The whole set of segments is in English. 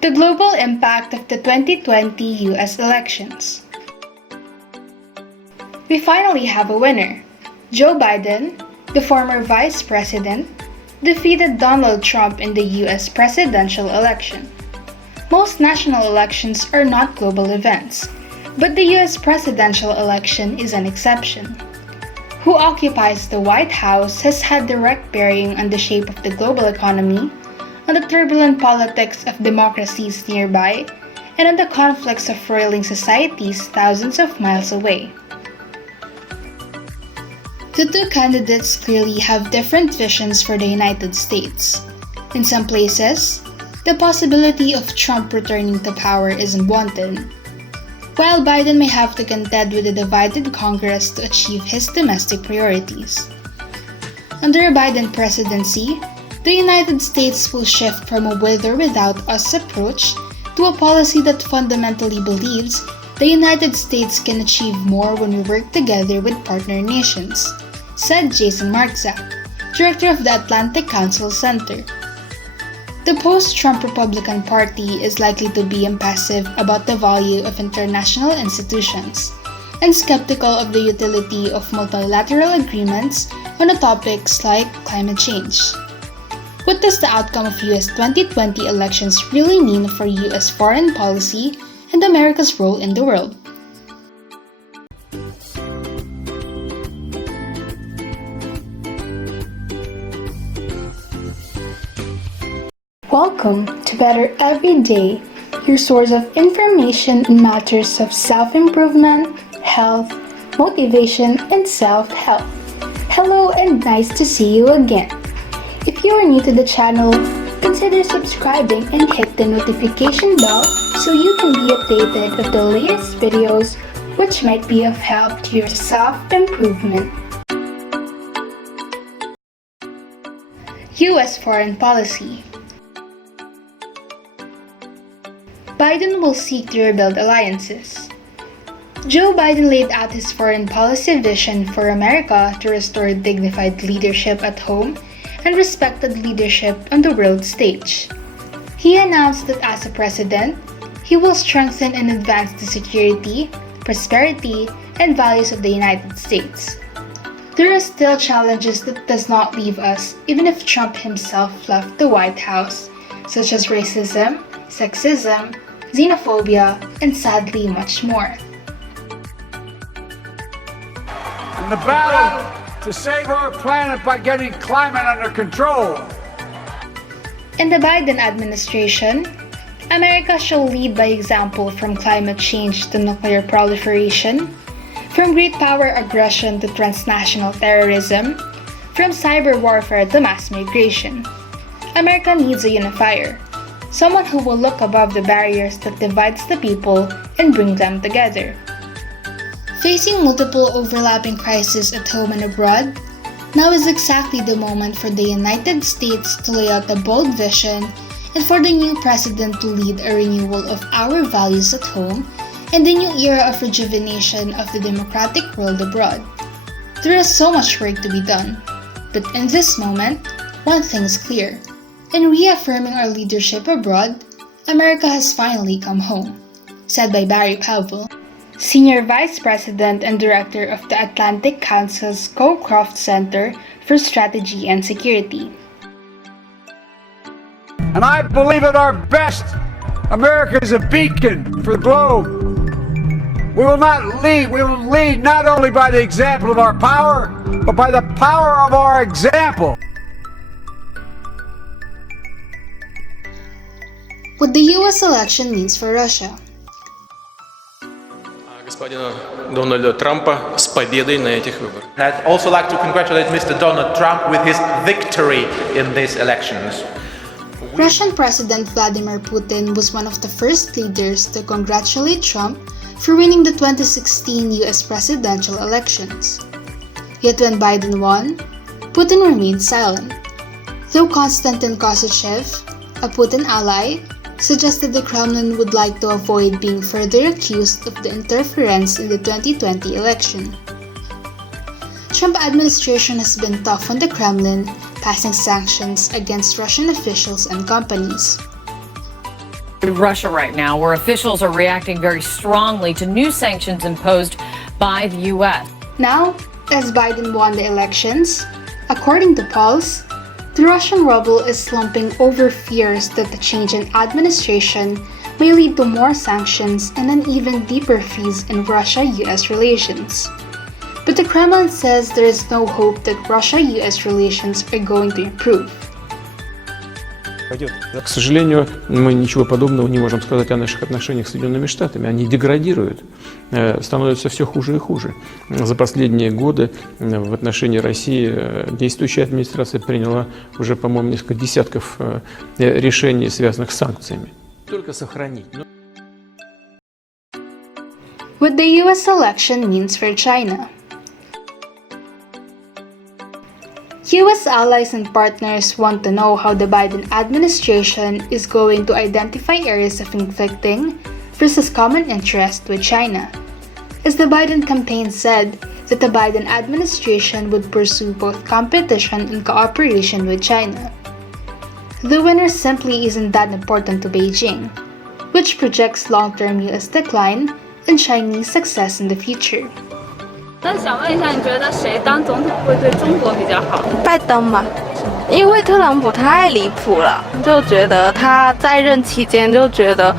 The global impact of the 2020 US elections. We finally have a winner. Joe Biden, the former vice president, defeated Donald Trump in the US presidential election. Most national elections are not global events, but the US presidential election is an exception. Who occupies the White House has had direct bearing on the shape of the global economy, on the turbulent politics of democracies nearby, and on the conflicts of roiling societies thousands of miles away. The two candidates clearly have different visions for the United States. In some places, the possibility of Trump returning to power is unwanted, while Biden may have to contend with a divided Congress to achieve his domestic priorities. Under a Biden presidency, the United States will shift from a with or without us approach to a policy that fundamentally believes the United States can achieve more when we work together with partner nations, said Jason Marczak, director of the Atlantic Council Center. The post-Trump Republican Party is likely to be impassive about the value of international institutions and skeptical of the utility of multilateral agreements on topics like climate change. What does the outcome of US 2020 elections really mean for US foreign policy and America's role in the world? Welcome to BetterEveryday, your source of information in matters of self-improvement, health, motivation, and self-help. Hello and nice to see you again. If you are new to the channel, consider subscribing and hit the notification bell so you can be updated of the latest videos which might be of help to your self-improvement. US Foreign Policy. Biden will seek to rebuild alliances. Joe Biden laid out his foreign policy vision for America to restore dignified leadership at home and respected leadership on the world stage. He announced that as a president, he will strengthen and advance the security, prosperity, and values of the United States. There are still challenges that does not leave us even if Trump himself left the White House, such as racism, sexism, xenophobia, and sadly much more. In the battle to save our planet by getting climate under control. In the Biden administration, America shall lead by example from climate change to nuclear proliferation, from great power aggression to transnational terrorism, from cyber warfare to mass migration. America needs a unifier, someone who will look above the barriers that divides the people and bring them together. Facing multiple overlapping crises at home and abroad, now is exactly the moment for the United States to lay out a bold vision and for the new president to lead a renewal of our values at home and a new era of rejuvenation of the democratic world abroad. There is so much work to be done, but in this moment, one thing is clear. In reaffirming our leadership abroad, America has finally come home, said by Barry Powell, Senior Vice President and Director of the Atlantic Council's Scowcroft Center for Strategy and Security. And I believe at our best, America is a beacon for the globe. We will lead not only by the example of our power, but by the power of our example. What the US election means for Russia. Господина Дональда Трампа с победой на этих выборах. I'd also like to congratulate Mr. Donald Trump with his victory in these elections. Russian President Vladimir Putin was one of the first leaders to congratulate Trump for winning the 2016 US presidential elections. Yet when Biden won, Putin remained silent. Though Konstantin Kosachev, a Putin ally, suggested the Kremlin would like to avoid being further accused of the interference in the 2020 election. Trump administration has been tough on the Kremlin, passing sanctions against Russian officials and companies. Russia right now, where officials are reacting very strongly to new sanctions imposed by the U.S. Now, as Biden won the elections, according to polls, the Russian ruble is slumping over fears that the change in administration may lead to more sanctions and an even deeper freeze in Russia-US relations. But the Kremlin says there is no hope that Russia-US relations are going to improve. К сожалению, мы ничего подобного не можем сказать о наших отношениях с Соединенными Штатами. Они деградируют, становятся все хуже и хуже. За последние годы в отношении России действующая администрация приняла уже, по-моему, несколько десятков решений, связанных с санкциями. Только сохранить. What the US election means for China. US allies and partners want to know how the Biden administration is going to identify areas of conflicting versus common interest with China, as the Biden campaign said that the Biden administration would pursue both competition and cooperation with China. The winner simply isn't that important to Beijing, which projects long-term US decline and Chinese success in the future. 那想问一下，你觉得谁当总统会对中国比较好？拜登吧，因为特朗普太离谱了，就觉得他在任期间就觉得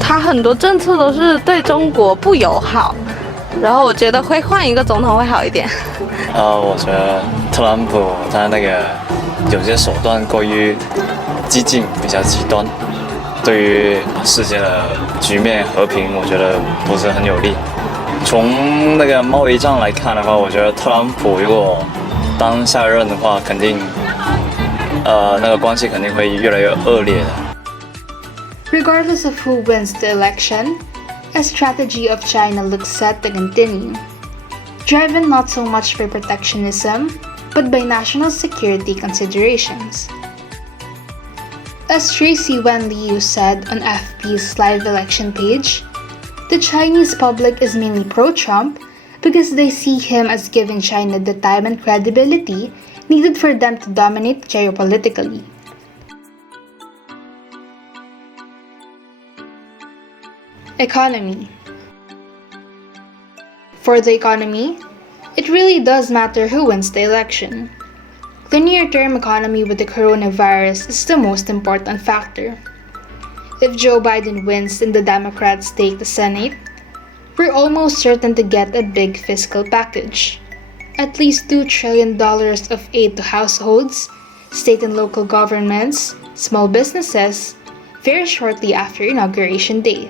他很多政策都是对中国不友好，然后我觉得会换一个总统会好一点。我觉得特朗普他那个有些手段过于激进，比较极端，对于世界的局面和平，我觉得不是很有利。从那个贸易战来看的话，我觉得特朗普如果当下任的话，肯定那个关系肯定会越来越恶劣的。Regardless of who wins the election, a strategy of China looks set to continue, driven not so much by protectionism, but by national security considerations. As Tracy Wen Liu said on FP's live election page, the Chinese public is mainly pro-Trump because they see him as giving China the time and credibility needed for them to dominate geopolitically. Economy. For the economy, it really does matter who wins the election. The near-term economy with the coronavirus is the most important factor. If Joe Biden wins and the Democrats take the Senate, we're almost certain to get a big fiscal package. At least $2 trillion of aid to households, state and local governments, small businesses, very shortly after Inauguration Day.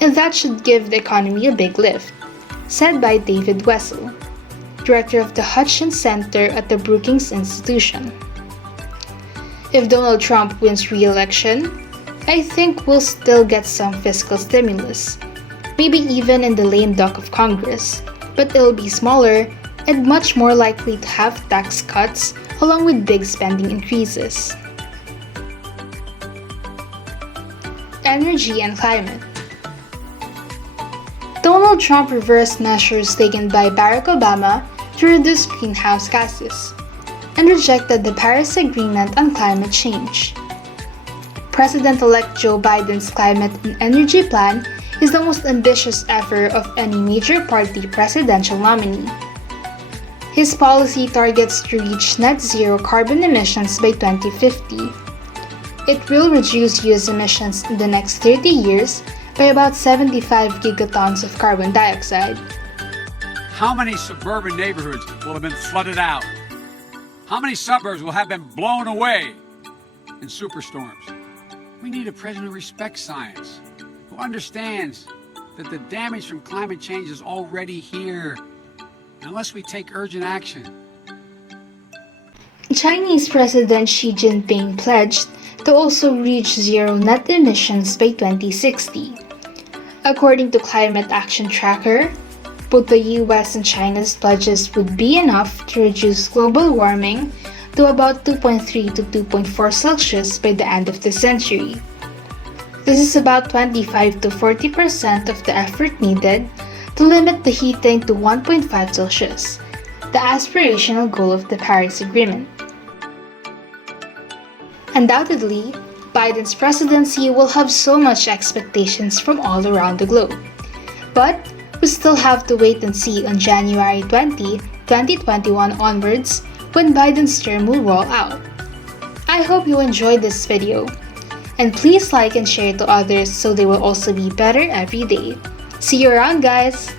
And that should give the economy a big lift, said by David Wessel, director of the Hutchins Center at the Brookings Institution. If Donald Trump wins re-election, I think we'll still get some fiscal stimulus, maybe even in the lame duck of Congress, but it'll be smaller and much more likely to have tax cuts along with big spending increases. Energy and climate. Donald Trump reversed measures taken by Barack Obama to reduce greenhouse gases and rejected the Paris Agreement on climate change. President-elect Joe Biden's climate and energy plan is the most ambitious ever of any major party presidential nominee. His policy targets to reach net zero carbon emissions by 2050. It will reduce US emissions in the next 30 years by about 75 gigatons of carbon dioxide. How many suburban neighborhoods will have been flooded out? How many suburbs will have been blown away in superstorms? We need a president who respects science, who understands that the damage from climate change is already here, unless we take urgent action. Chinese President Xi Jinping pledged to also reach zero net emissions by 2060. According to Climate Action Tracker, both the US and China's pledges would be enough to reduce global warming to about 2.3 to 2.4 Celsius by the end of the century. This is about 25 to 40% of the effort needed to limit the heating to 1.5 Celsius, the aspirational goal of the Paris Agreement. Undoubtedly, Biden's presidency will have so much expectations from all around the globe. But we still have to wait and see on January 20, 2021 onwards when Biden's term will roll out. I hope you enjoyed this video. And please like and share to others so they will also be better every day. See you around, guys!